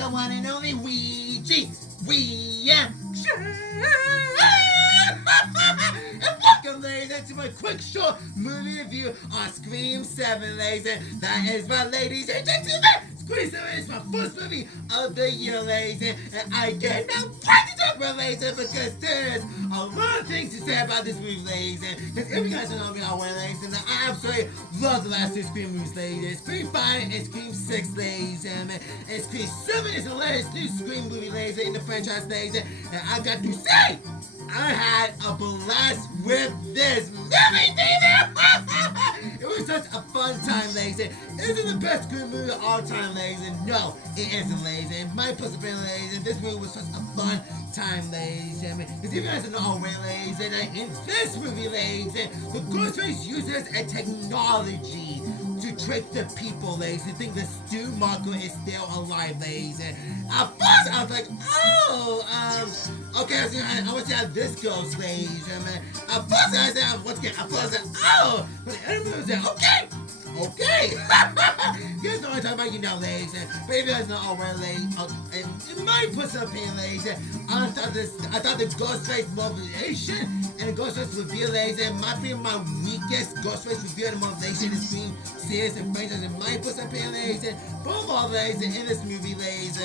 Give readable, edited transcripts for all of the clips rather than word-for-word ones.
the one and only Luigi. We am and welcome, ladies, to my quick short movie review on Scream 7, ladies. And that is my ladies and gentlemen. Scream 7 is my first movie of the year, ladies. And I cannot wait to talk about ladies because there's a lot of things to say about this movie, ladies. Because if you guys don't know me, ladies, and I absolutely love the last two Scream movies, ladies. Scream 5 and Scream 6, ladies. And Scream 7 is the latest new Scream movie, ladies, in the franchise, ladies. And I got to say, I had a blast with this movie, baby! It was such a fun time, ladies. Is it the best Scream movie of all time, ladies? And no, it isn't, ladies. And my personal opinion, ladies, and this movie was such a fun time, ladies. Because if you guys don't know already, ladies, and in this movie, ladies, the GHOSTFACE uses a technology to trick the people, ladies, and think the Stu Marco is still alive, ladies. And at first, I was like, okay, I want to see how this goes, ladies. At first, I said, once again, at first, I said, but the enemy was like, okay. You guys know what I'm talking about, you know, ladies. But if you guys know already, ladies, in my personal opinion, ladies, I thought the GHOSTFACE motivation and the GHOSTFACE reveal, ladies, might be my weakest GHOSTFACE reveal and motivation in the Scream series and franchise. In my personal opinion, ladies, both of all, ladies, in this movie, ladies,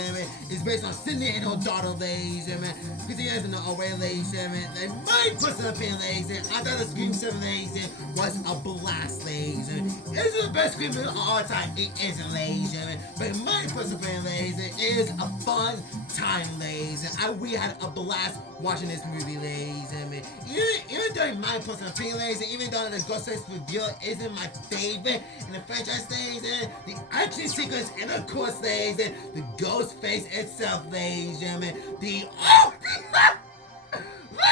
is based on Sydney and her daughter, ladies. Because you guys know already, ladies, in my personal opinion, ladies, I thought the Scream 7, ladies, was a blast, ladies. Is it the best Scream movie of all time? It isn't, ladies. But in my personal opinion, ladies, it is a fun time, ladies. We had a blast watching this movie, ladies. Even though in my personal opinion, ladies, even though the GHOSTFACE reveal isn't my favorite in the franchise, ladies, the action sequence and of course, ladies, the GHOSTFACE itself, ladies, let's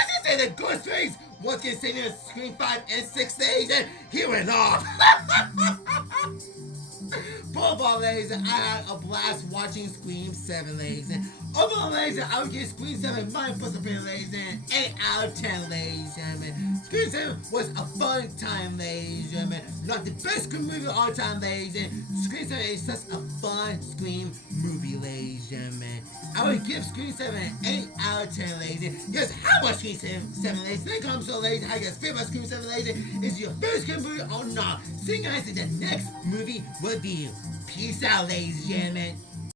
just say the GHOSTFACE once again saving in Scream 5 and 6, ladies, he went off. Both, ladies, I had a blast watching Scream 7, ladies. Overall, ladies, I would give Scream 7 my personal opinion, ladies, 8 out of 10, ladies. Scream 7 was a fun time, ladies. Not the best Scream movie of all time, ladies. Scream 7 is such a fun Scream movie, ladies. I would give Scream 7 an 8 out of 10, ladies. Guess how much Scream 7, ladies? Then comes so, ladies, how you guys feel about Scream 7, ladies? Is your first Scream movie or not? See you guys in the next movie review. Peace out, ladies and gentlemen.